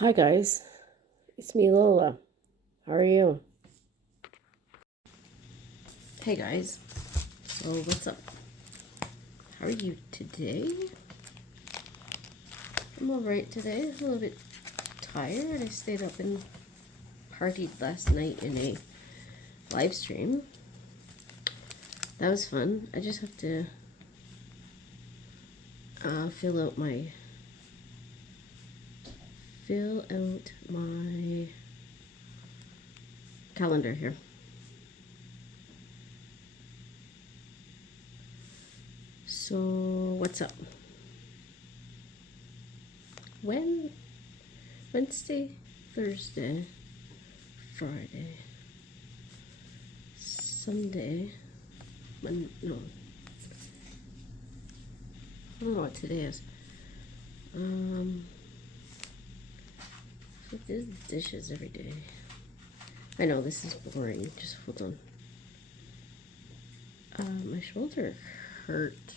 Hi guys, it's me Lola. How are you? Hey guys, so what's up? How are you today? I'm alright today. I'm a little bit tired. I stayed up and partied last night in a live stream. That was fun. I just have to fill out my calendar here. So what's up? Wednesday, Thursday, Friday, Sunday, no, I don't know what today is. So there's dishes every day. I know this is boring. Just hold on. My shoulder hurt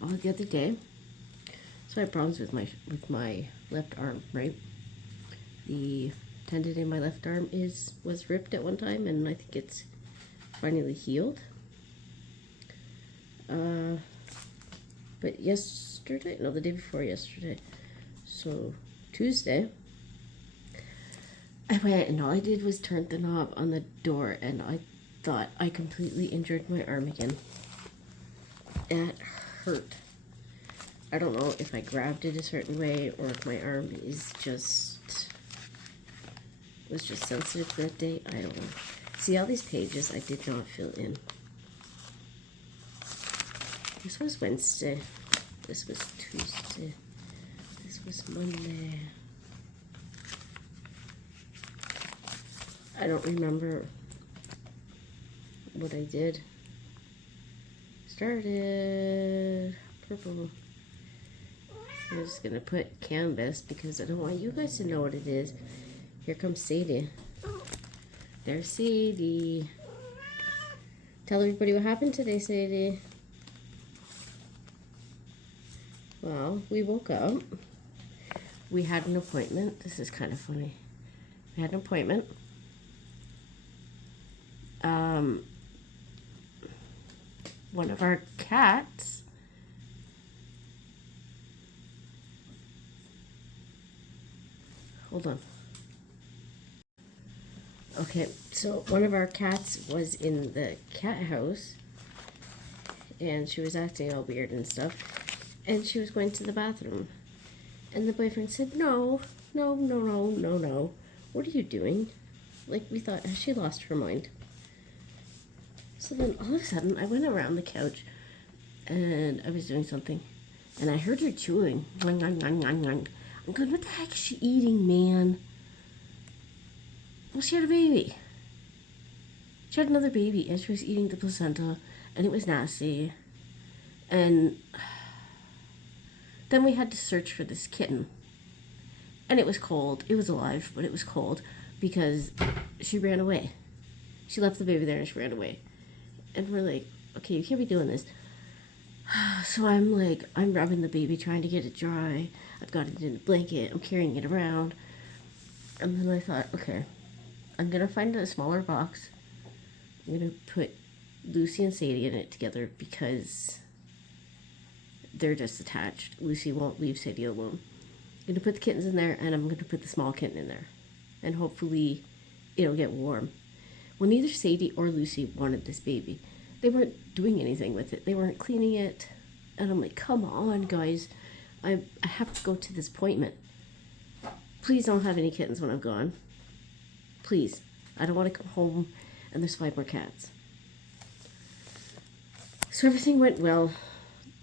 the other day. So I had problems with my left arm, right? The tendon in my left arm was ripped at one time, and I think it's finally healed. But yesterday, no, the day before yesterday, so Tuesday, I went and all I did was turn the knob on the door, and I thought I completely injured my arm again. It hurt. I don't know if I grabbed it a certain way or if my arm was just sensitive that day. I don't know. See, all these pages I did not fill in. This was Wednesday. This was Tuesday. This was Monday. I don't remember what I did. Started purple. I'm just gonna put canvas because I don't want you guys to know what it is. Here comes Sadie. There's Sadie. Tell everybody what happened today, Sadie. Well, we woke up. We had an appointment. This is kind of funny. We had an appointment. One of our cats hold on. Okay, so one of our cats was in the cat house and she was acting all weird and stuff, and she was going to the bathroom, and the boyfriend said, no, what are you doing? Like, we thought, has she lost her mind? So then all of a sudden I went around the couch and I was doing something and I heard her chewing. I'm going, what the heck is she eating, man? Well, she had a baby. She had another baby and she was eating the placenta and it was nasty. And then we had to search for this kitten. And it was cold. It was alive, but it was cold because she ran away. She left the baby there and she ran away. And we're like, okay, you can't be doing this. So I'm rubbing the baby, trying to get it dry. I've got it in a blanket. I'm carrying it around. And then I thought, okay, I'm going to find a smaller box. I'm going to put Lucy and Sadie in it together because they're just attached. Lucy won't leave Sadie alone. I'm going to put the kittens in there, and I'm going to put the small kitten in there. And hopefully it'll get warm. Well, neither Sadie or Lucy wanted this baby. They weren't doing anything with it. They weren't cleaning it. And I'm like, come on, guys. I have to go to this appointment. Please don't have any kittens when I'm gone. Please. I don't want to come home and there's 5 more cats. So everything went well.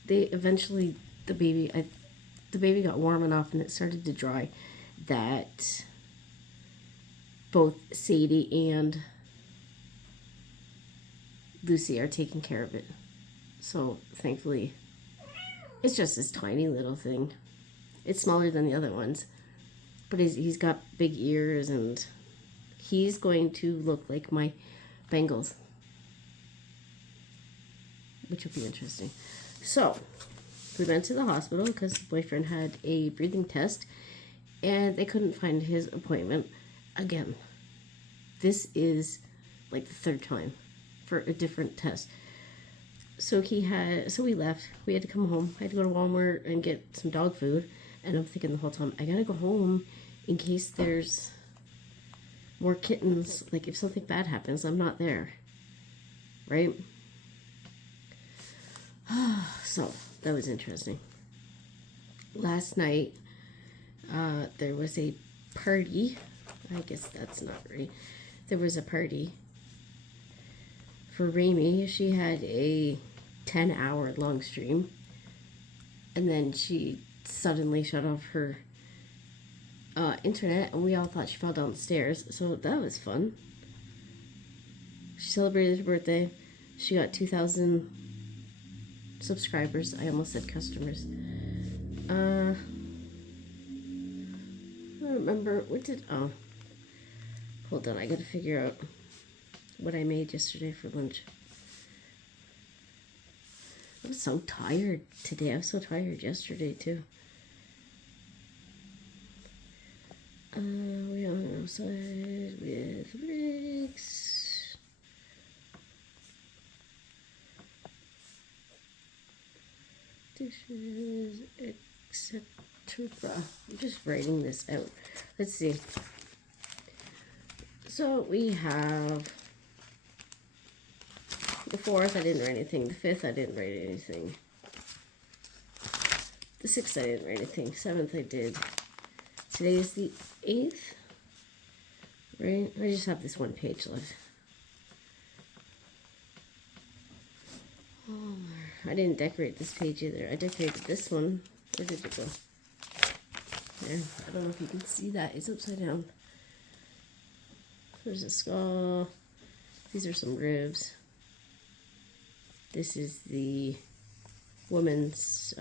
The baby got warm enough and it started to dry that both Sadie and Lucy are taking care of it. So thankfully, it's just this tiny little thing. It's smaller than the other ones, but he's got big ears and he's going to look like my Bengals, which will be interesting. So we went to the hospital because the boyfriend had a breathing test and they couldn't find his appointment again. This is like the third time for a different test. So we left. We had to come home. I had to go to Walmart and get some dog food. And I'm thinking the whole time, I gotta go home in case there's more kittens. Like if something bad happens, I'm not there. Right? So that was interesting. Last night, there was a party. I guess that's not right. There was a party for Rami. She had a 10-hour long stream, and then she suddenly shut off her internet, and we all thought she fell down the stairs. So that was fun. She celebrated her birthday. She got 2,000 subscribers. I almost said customers. I don't remember hold on, I gotta figure out what I made yesterday for lunch. I was so tired today. I was so tired yesterday too. We are outside with Riggs. Dishes, etc. I'm just writing this out. Let's see. So we have the 4th, I didn't write anything. The 5th, I didn't write anything. The 6th, I didn't write anything. 7th, I did. Today is the 8th. Right? I just have this one page left. Oh, I didn't decorate this page either. I decorated this one. Where did it go? There. I don't know if you can see that. It's upside down. There's a skull. These are some ribs. This is the woman's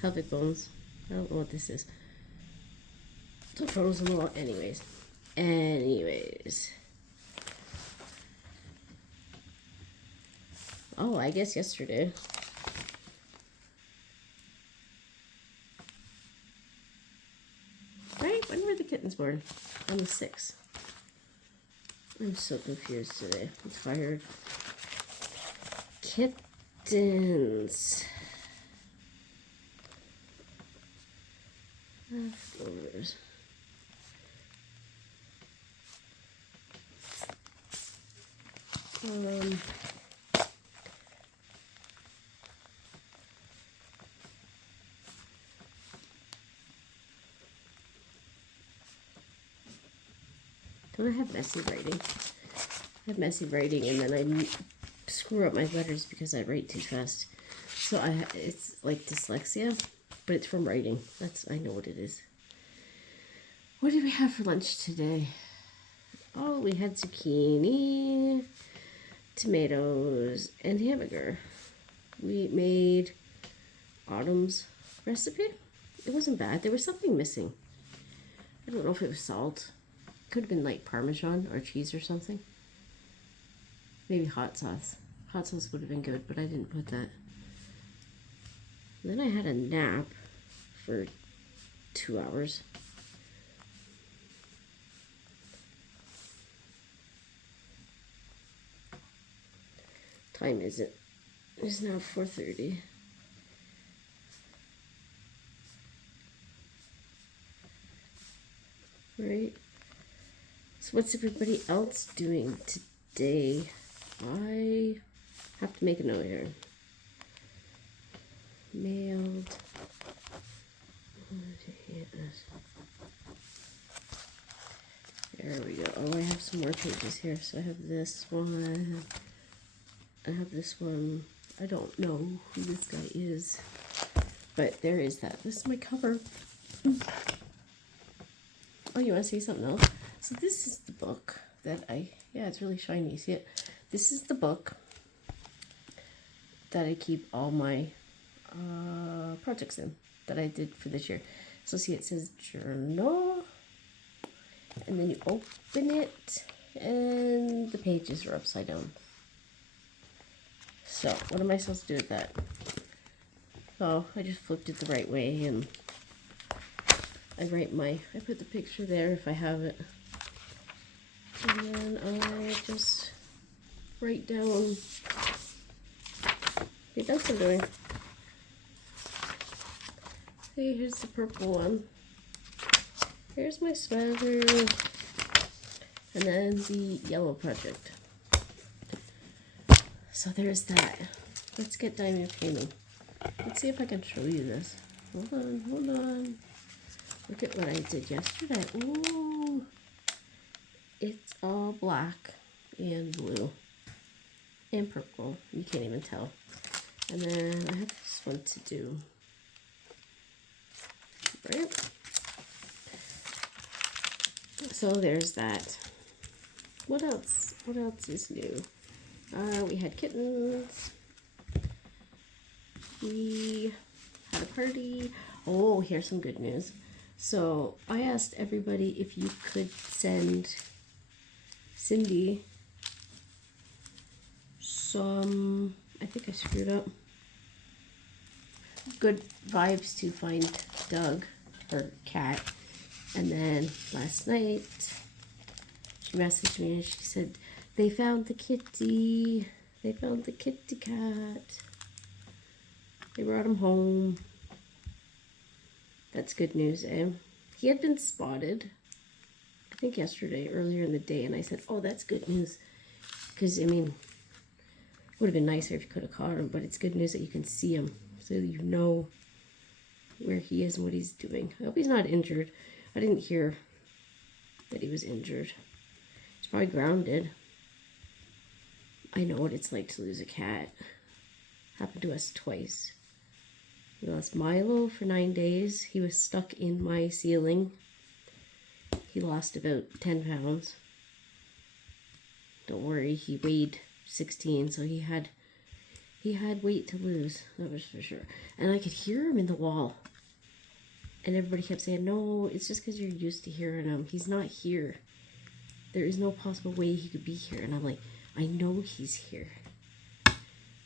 pelvic bones. I don't know what this is. Some photos on the wall. Anyways. Oh, I guess yesterday. Right? When were the kittens born? On the 6th. I'm so confused today. I'm tired. Kittens. Leftovers. Don't I have messy writing? I have messy writing, and then I screw up my letters because I write too fast. So it's like dyslexia, but it's from writing. I know what it is. What did we have for lunch today? Oh, we had zucchini, tomatoes, and hamburger. We made Autumn's recipe. It wasn't bad. There was something missing. I don't know if it was salt. Could have been like Parmesan or cheese or something. Maybe hot sauce. Hot sauce would have been good, but I didn't put that. Then I had a nap for 2 hours. Time is it? It's now 4:30. Right? So what's everybody else doing today? I have to make a note here. Mailed. There we go. Oh, I have some more pages here. So I have this one. I have this one. I don't know who this guy is. But there is that. This is my cover. Oh, you want to see something else? So this is the book that yeah, it's really shiny. See it? This is the book that I keep all my projects in that I did for this year. So see, it says journal, and then you open it, and the pages are upside down. So what am I supposed to do with that? Oh, I just flipped it the right way, and I put the picture there if I have it. And then I just write down, okay, that's what I'm doing. Hey, here's the purple one. Here's my sweater. And then the yellow project. So there's that. Let's get diamond painting. Let's see if I can show you this. Hold on. Look at what I did yesterday. Ooh. It's all black and blue and purple. You can't even tell. And then I have this one to do. Right? So there's that. What else? What else is new? We had kittens. We had a party. Oh, here's some good news. So I asked everybody if you could send Cindy some, I think I screwed up, good vibes to find Doug, her cat. And then last night she messaged me and she said, they found the kitty. They found the kitty cat. They brought him home. That's good news, eh? He had been spotted, I think yesterday, earlier in the day, and I said, oh, that's good news. Because, I mean, it would have been nicer if you could have caught him, but it's good news that you can see him, so you know where he is and what he's doing. I hope he's not injured. I didn't hear that he was injured. He's probably grounded. I know what it's like to lose a cat. Happened to us twice. We lost Milo for 9 days. He was stuck in my ceiling. He lost about 10 pounds. Don't worry, he weighed 16, so he had weight to lose, that was for sure. And I could hear him in the wall. And everybody kept saying, no, it's just because you're used to hearing him. He's not here. There is no possible way he could be here. And I'm like, I know he's here.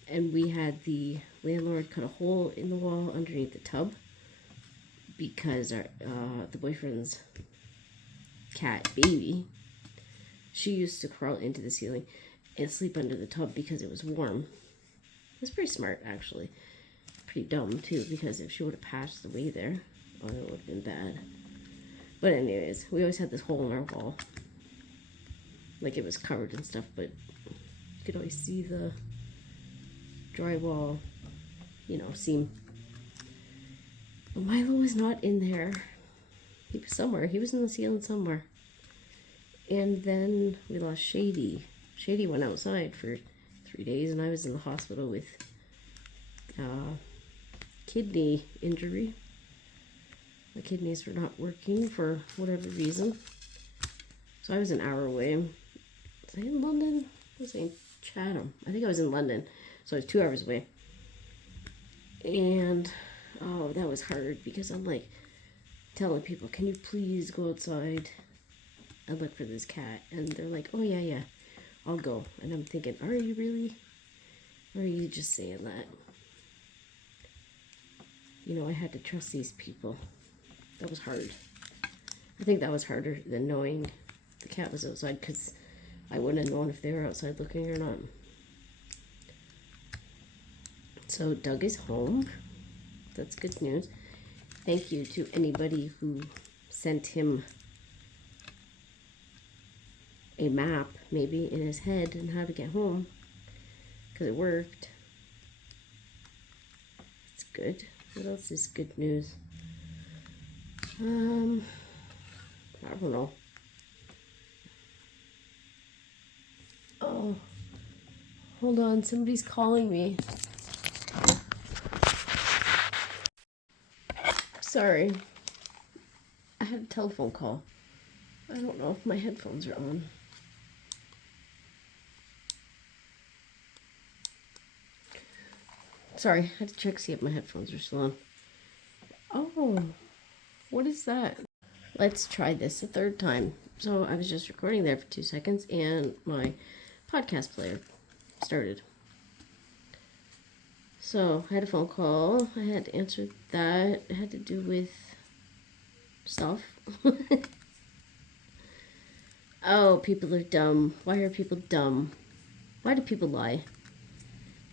And we had the landlord cut a hole in the wall underneath the tub because our the boyfriend's cat, Baby, she used to crawl into the ceiling and sleep under the tub because it was warm. It's pretty smart, actually. Pretty dumb, too, because if she would have passed away there, oh, it would have been bad. But anyways, we always had this hole in our wall. Like, it was covered and stuff, but you could always see the drywall, you know, seam. But Milo was not in there. He was somewhere. He was in the ceiling somewhere. And then we lost Shady. Shady went outside for 3 days, and I was in the hospital with kidney injury. My kidneys were not working for whatever reason. So I was an hour away. Was I in London? Was I in Chatham? I think I was in London. So I was 2 hours away. And, oh, that was hard because I'm like telling people, can you please go outside and look for this cat? And they're like, oh, yeah, I'll go. And I'm thinking, are you really? Or are you just saying that? You know, I had to trust these people. That was hard. I think that was harder than knowing the cat was outside because I wouldn't have known if they were outside looking or not. So Doug is home. That's good news. Thank you to anybody who sent him a map, maybe, in his head on how to get home. Because it worked. It's good. What else is good news? I don't know. Oh, hold on. Somebody's calling me. Sorry. I had a telephone call. I don't know if my headphones are on. Sorry, I had to check see if my headphones are still on. Oh, what is that? Let's try this a third time. So I was just recording there for 2 seconds and my podcast player started. So I had a phone call. I had to answer that. It had to do with stuff. Oh, people are dumb. Why are people dumb? Why do people lie?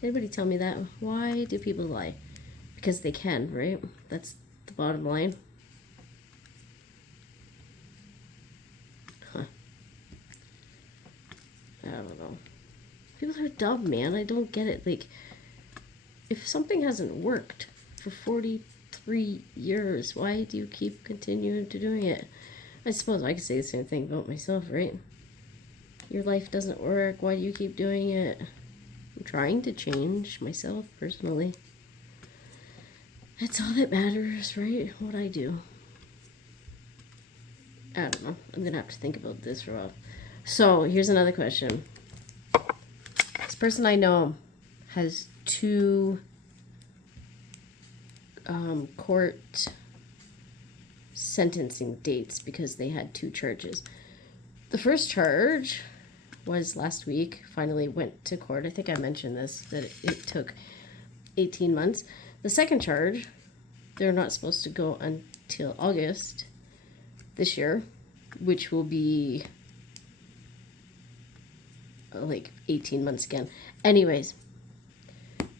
Anybody tell me that? Why do people lie? Because they can, right? That's the bottom line. Huh. I don't know. People are dumb, man. I don't get it. Like, if something hasn't worked for 43 years, why do you keep continuing to doing it? I suppose I could say the same thing about myself, right? Your life doesn't work. Why do you keep doing it? I'm trying to change myself personally. That's all that matters, right? What I do. I don't know. I'm going to have to think about this for a while. So, here's another question. This person I know has 2 court sentencing dates because they had 2 charges. The first charge was last week, finally went to court. I think I mentioned this, that it took 18 months. The second charge, they're not supposed to go until August this year, which will be like 18 months again. Anyways,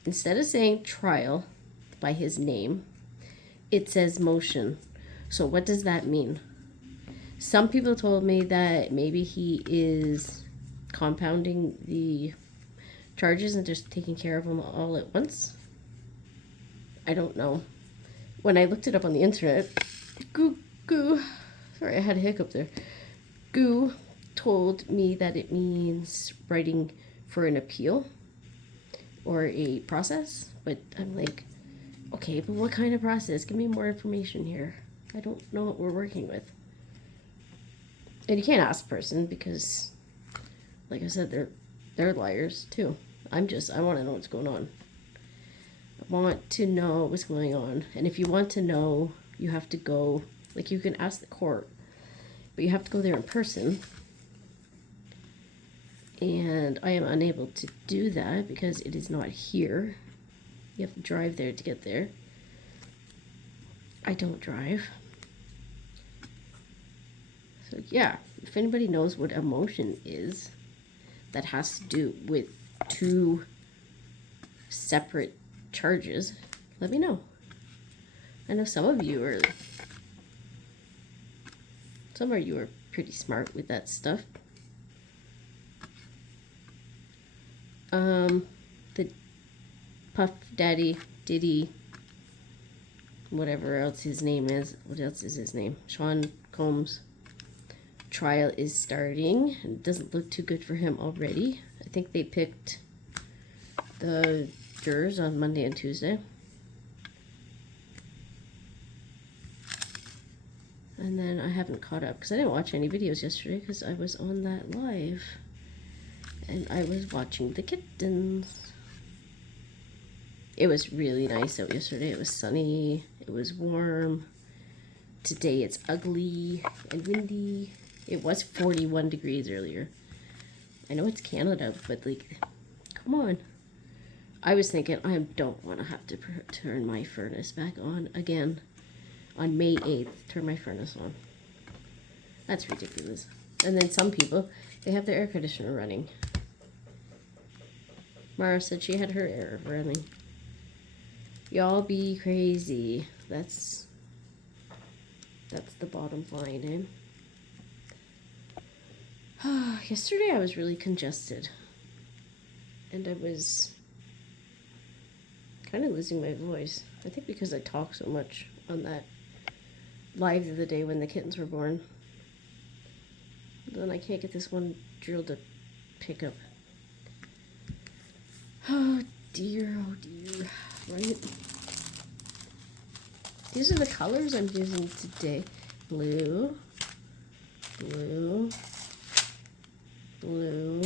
instead of saying trial by his name, it says motion. So what does that mean? Some people told me that maybe he is compounding the charges and just taking care of them all at once. I don't know. When I looked it up on the internet, sorry, I had a hiccup there. Goo told me that it means writing for an appeal or a process, but I'm like, okay, but what kind of process? Give me more information here. I don't know what we're working with. And you can't ask the person because, like I said, they're liars too. I want to know what's going on. I want to know what's going on. And if you want to know, you have to go, like you can ask the court, but you have to go there in person. And I am unable to do that because it is not here. You have to drive there to get there. I don't drive. So yeah, if anybody knows what emotion is, that has to do with 2 separate charges, let me know. I know some of you are pretty smart with that stuff. The Puff Daddy, Diddy, whatever else his name is. What else is his name? Sean Combs. Trial is starting. It doesn't look too good for him already. I think they picked the jurors on Monday and Tuesday. And then I haven't caught up because I didn't watch any videos yesterday because I was on that live. And I was watching the kittens. It was really nice out yesterday. It was sunny. It was warm. Today it's ugly and windy. It was 41 degrees earlier. I know it's Canada, but like, come on. I was thinking I don't want to have to turn my furnace back on again on May 8th. Turn my furnace on. That's ridiculous. And then some people, they have their air conditioner running. Mara said she had her air running. Y'all be crazy. That's the bottom line, eh? Yesterday I was really congested. And I was kind of losing my voice. I think because I talked so much on that live the other day when the kittens were born. Then I can't get this one drill to pick up. Oh dear, right? These are the colors I'm using today. Blue, blue, blue,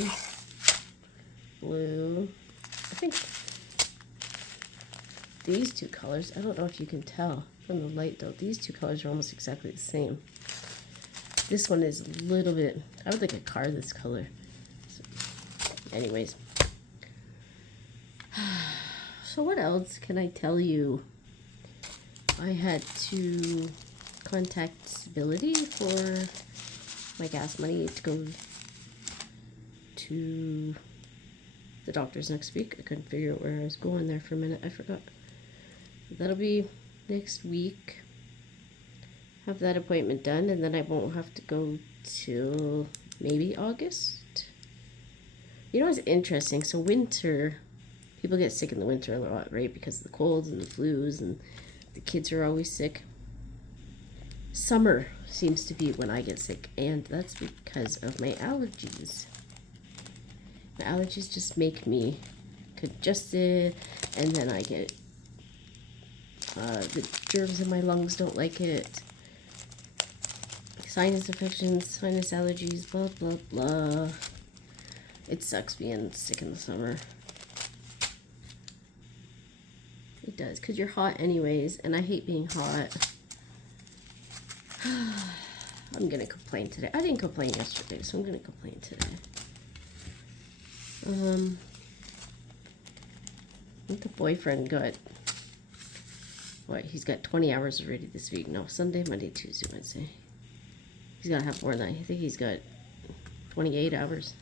blue. I think these 2 colors, I don't know if you can tell from the light though, these 2 colors are almost exactly the same. This one is a little bit, I would like a car this color. So, anyways. So what else can I tell you? I had to contactability for my gas money to go to the doctor's next week. I couldn't figure out where I was going there for a minute. I forgot. That'll be next week. Have that appointment done, and then I won't have to go till maybe August. You know what's interesting? So winter, people get sick in the winter a lot, right? Because of the colds and the flus, and the kids are always sick. Summer seems to be when I get sick, and that's because of my allergies. My allergies just make me congested, and then I get the germs in my lungs don't like it. Sinus infections, sinus allergies, blah, blah, blah. It sucks being sick in the summer. It does, because you're hot anyways, and I hate being hot. I'm going to complain today. I didn't complain yesterday, so I'm going to complain today. I think the boyfriend got, what, he's got 20 hours already this week. No, Sunday, Monday, Tuesday, Wednesday. He's got to have more than that. I think he's got 28 hours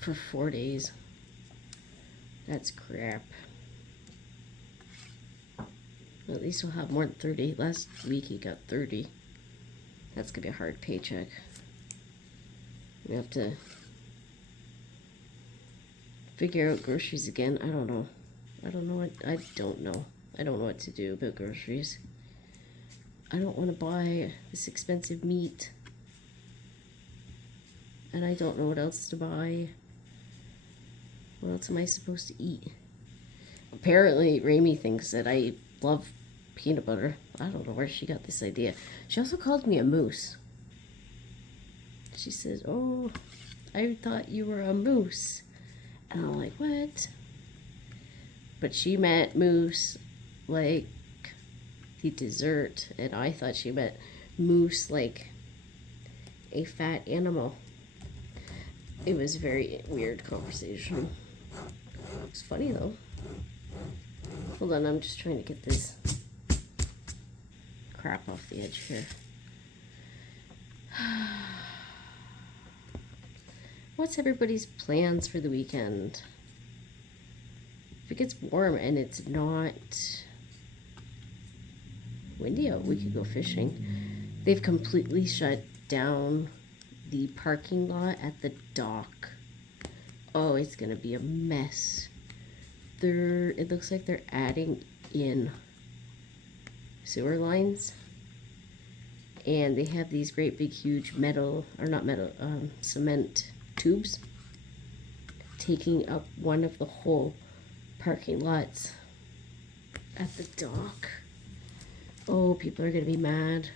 for 4 days. That's crap. Well, at least he'll have more than 30. Last week he got 30. That's going to be a hard paycheck. We have to figure out groceries again. I don't know. I don't know what to do about groceries. I don't want to buy this expensive meat. And I don't know what else to buy. What else am I supposed to eat? Apparently, Rami thinks that I love peanut butter. I don't know where she got this idea. She also called me a moose. She says, "Oh, I thought you were a moose." And I'm like, what? But she meant moose like the dessert, and I thought she meant moose like a fat animal. It was a very weird conversation. It's funny though. Hold on, I'm just trying to get this crap off the edge here. What's everybody's plans for the weekend? If it gets warm and it's not windy out, we could go fishing. They've completely shut down the parking lot at the dock. Oh, it's gonna be a mess. It looks like they're adding in sewer lines, and they have these great big huge cement tubes taking up one of the whole parking lots at the dock. Oh, people are gonna be mad.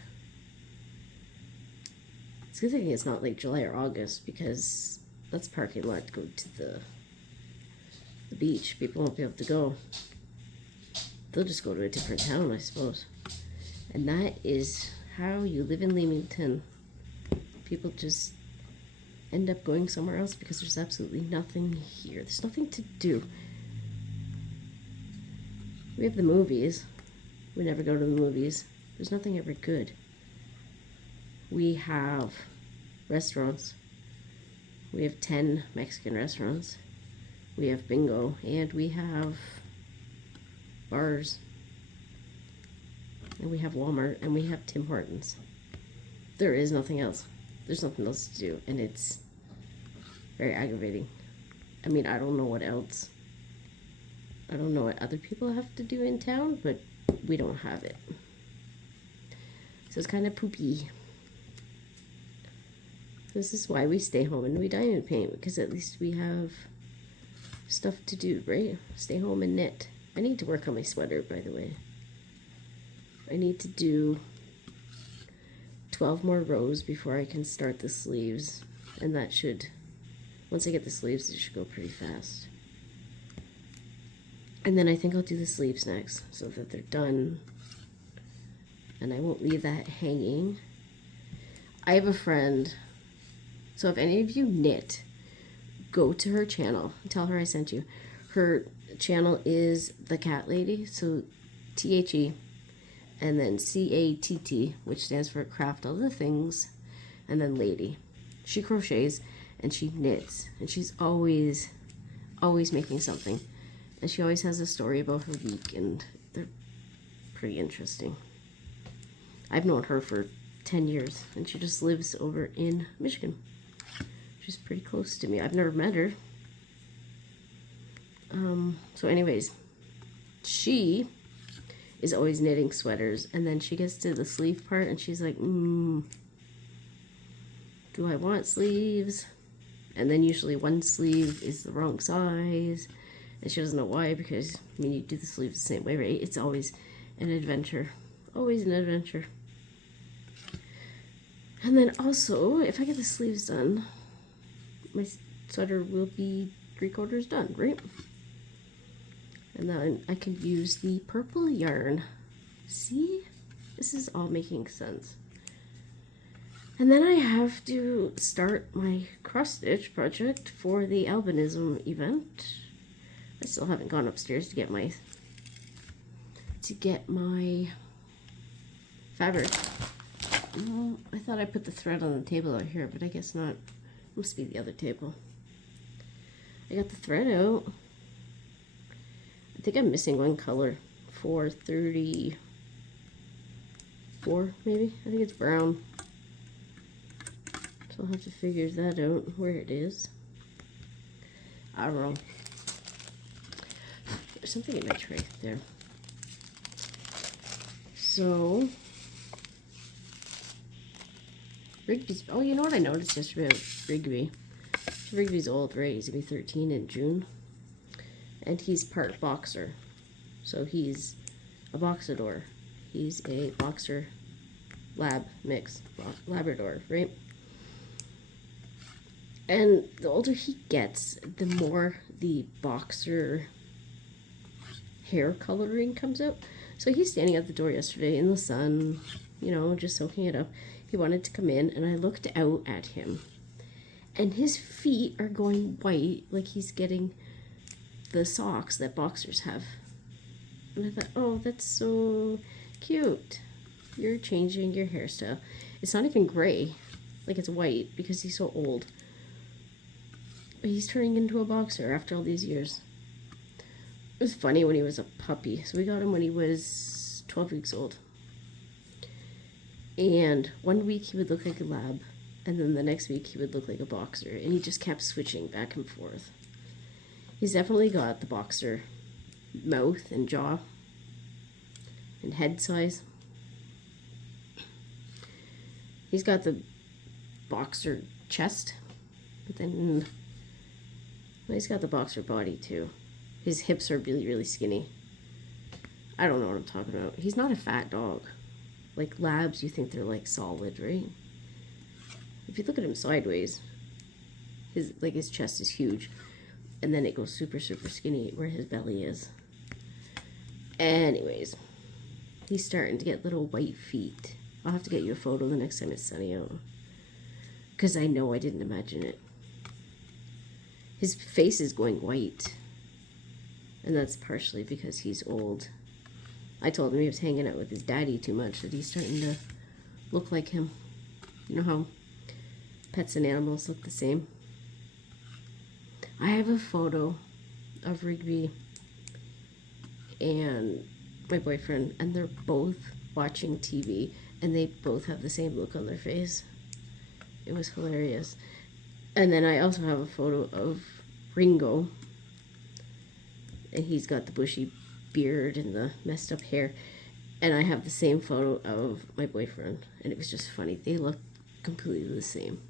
It's a good thing it's not like July or August, because that's parking lot to go to the beach. People won't be able to go. They'll just go to a different town, I suppose. And that is how you live in Leamington. People just end up going somewhere else because there's absolutely nothing here. There's nothing to do. We have the movies. We never go to the movies. There's nothing ever good. We have restaurants. We have 10 Mexican restaurants. We have bingo, and we have bars. And we have Walmart, and we have Tim Hortons. There is nothing else. There's nothing else to do, and it's very aggravating. I mean, I don't know what else. I don't know what other people have to do in town, but we don't have it. So it's kind of poopy. This is why we stay home and we diamond paint, because at least we have stuff to do, right? Stay home and knit. I need to work on my sweater, by the way. I need to do 12 more rows before I can start the sleeves, and that should, once I get the sleeves, it should go pretty fast. And then I think I'll do the sleeves next, so that they're done, and I won't leave that hanging. I have a friend, so if any of you knit, go to her channel, tell her I sent you. Her channel is The Cat Lady, so THE, and then CATT, which stands for craft other things, and then lady. She crochets and she knits, and she's always making something, and she always has a story about her week, and they're pretty interesting. I've known her for 10 years, and she just lives over in Michigan. She's pretty close to me. I've never met her. So anyways, she is always knitting sweaters, and then she gets to the sleeve part and she's like, do I want sleeves? And then usually one sleeve is the wrong size, and she doesn't know why, because I mean, you do the sleeves the same way, right? It's always an adventure. Always an adventure. And then also, if I get the sleeves done, my sweater will be 3/4 done, right? And then I can use the purple yarn. See? This is all making sense. And then I have to start my cross-stitch project for the albinism event. I still haven't gone upstairs to get my fabric. I thought I put the thread on the table out here, but I guess not. It must be the other table. I got the thread out. I think I'm missing one color. 434, maybe? I think it's brown. So I'll have to figure that out, where it is. I don't know. There's something in my tray there. So, Rigby's, oh, you know what I noticed yesterday about Rigby? Rigby's old, right? He's gonna be 13 in June. And he's part boxer. So he's a boxador. He's a boxer lab mix, Labrador, right? And the older he gets, the more the boxer hair coloring comes out. So he's standing at the door yesterday in the sun, you know, just soaking it up. He wanted to come in, and I looked out at him, and his feet are going white, like he's getting the socks that boxers have. And I thought, oh, that's so cute. You're changing your hairstyle. It's not even gray, like it's white, because he's so old. But he's turning into a boxer after all these years. It was funny when he was a puppy. So we got him when he was 12 weeks old. And one week he would look like a lab, and then the next week he would look like a boxer, and he just kept switching back and forth. He's definitely got the boxer mouth and jaw and head size. He's got the boxer chest, but then he's got the boxer body too. His hips are really, really skinny. I don't know what I'm talking about. He's not a fat dog. Like labs, you think they're like solid, right? If you look at him sideways, his chest is huge, and then it goes super, super skinny where his belly is. Anyways, he's starting to get little white feet. I'll have to get you a photo the next time it's sunny out, because I know I didn't imagine it. His face is going white, and that's partially because he's old. I told him he was hanging out with his daddy too much, that he's starting to look like him. You know how pets and animals look the same? I have a photo of Rigby and my boyfriend, and they're both watching TV, and they both have the same look on their face. It was hilarious. And then I also have a photo of Ringo, and he's got the bushy beard and the messed up hair, and I have the same photo of my boyfriend, and it was just funny. They look completely the same.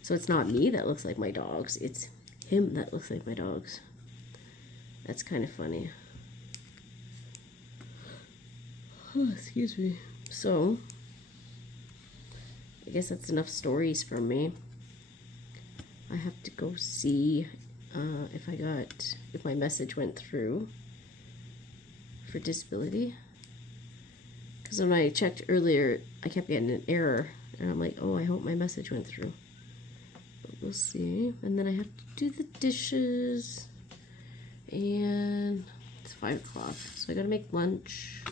So it's not me that looks like my dogs, it's him that looks like my dogs. That's kind of funny. Oh, excuse me. So I guess that's enough stories from me. I have to go see if my message went through for disability, because when I checked earlier I kept getting an error, and I'm like, oh, I hope my message went through, but we'll see. And then I have to do the dishes, and it's 5 o'clock, so I gotta make lunch.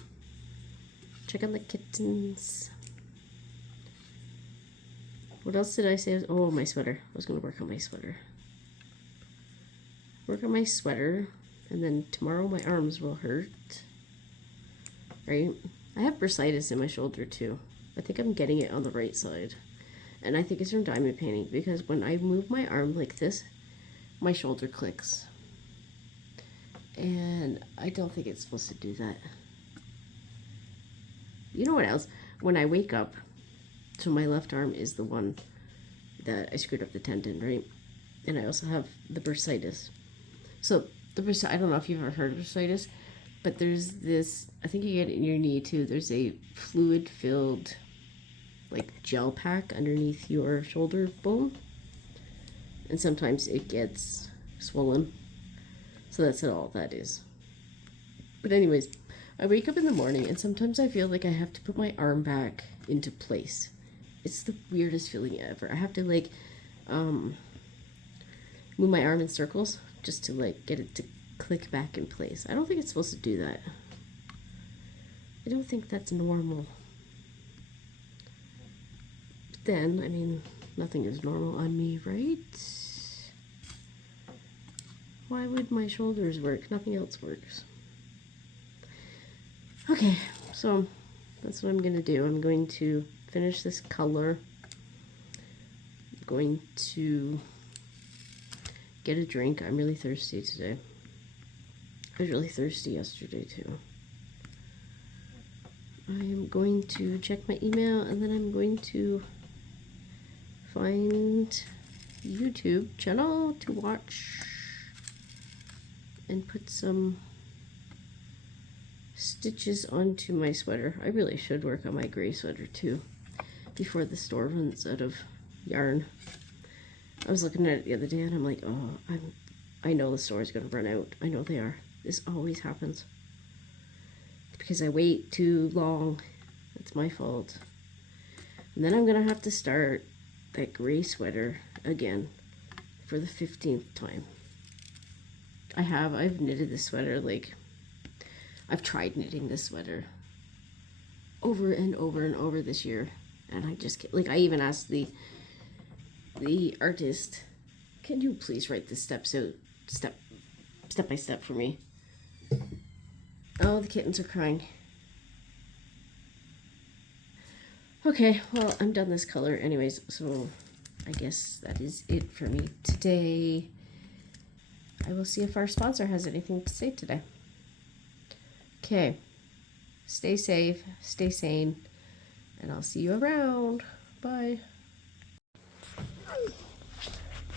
check on the kittens. What else did I say? Oh, my sweater. I was going to work on my sweater. Work on my sweater, and then tomorrow my arms will hurt. Right? I have bursitis in my shoulder too. I think I'm getting it on the right side. And I think it's from diamond painting, because when I move my arm like this, my shoulder clicks. And I don't think it's supposed to do that. You know what else? When I wake up, so my left arm is the one that I screwed up the tendon, right? And I also have the bursitis. So I don't know if you've ever heard of bursitis, but there's this, I think you get it in your knee too. There's a fluid-filled like gel pack underneath your shoulder bone. And sometimes it gets swollen. So that's all that is. But anyways, I wake up in the morning and sometimes I feel like I have to put my arm back into place. It's the weirdest feeling ever. I have to like move my arm in circles just to like get it to click back in place. I don't think it's supposed to do that. I don't think that's normal. But then, I mean, nothing is normal on me, right? Why would my shoulders work? Nothing else works. Okay, so that's what I'm going to do. I'm going to finish this color. I'm going to get a drink. I'm really thirsty today. I was really thirsty yesterday too. I am going to check my email, and then I'm going to find YouTube channel to watch and put some stitches onto my sweater. I really should work on my gray sweater too before the store runs out of yarn. I was looking at it the other day and I'm like, oh, I know the store is going to run out. I know they are. This always happens. It's because I wait too long. It's my fault. And then I'm going to have to start that gray sweater again for the 15th time. I've knitted this sweater, like, I've tried knitting this sweater over and over and over this year. And I just can't, like, I even asked the artist, can you please write the steps out step by step for me? Oh, the kittens are crying. Okay, well, I'm done this color anyways, so I guess that is it for me today. I will see if our sponsor has anything to say today. Okay, stay safe, stay sane, and I'll see you around. Bye.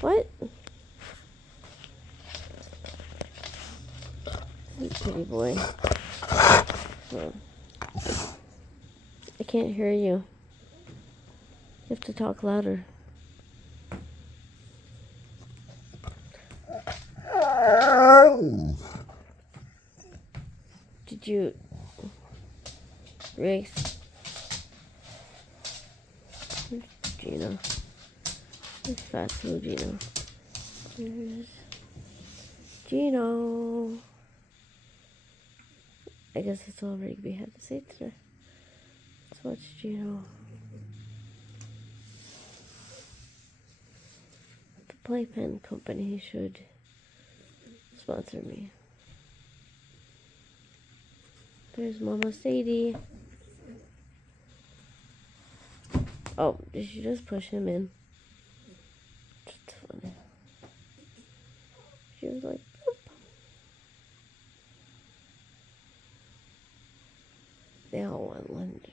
What? You pretty boy. Oh. I can't hear you. You have to talk louder. Did you race? Where's Gino? Where's fast little Gino? There's Gino. I guess that's all Rigby had to say today. Let's watch Gino. The Playpen Company should sponsor me. There's Mama Sadie. Oh, did you just push him in? That's funny. She was like, boop. They all want lunch.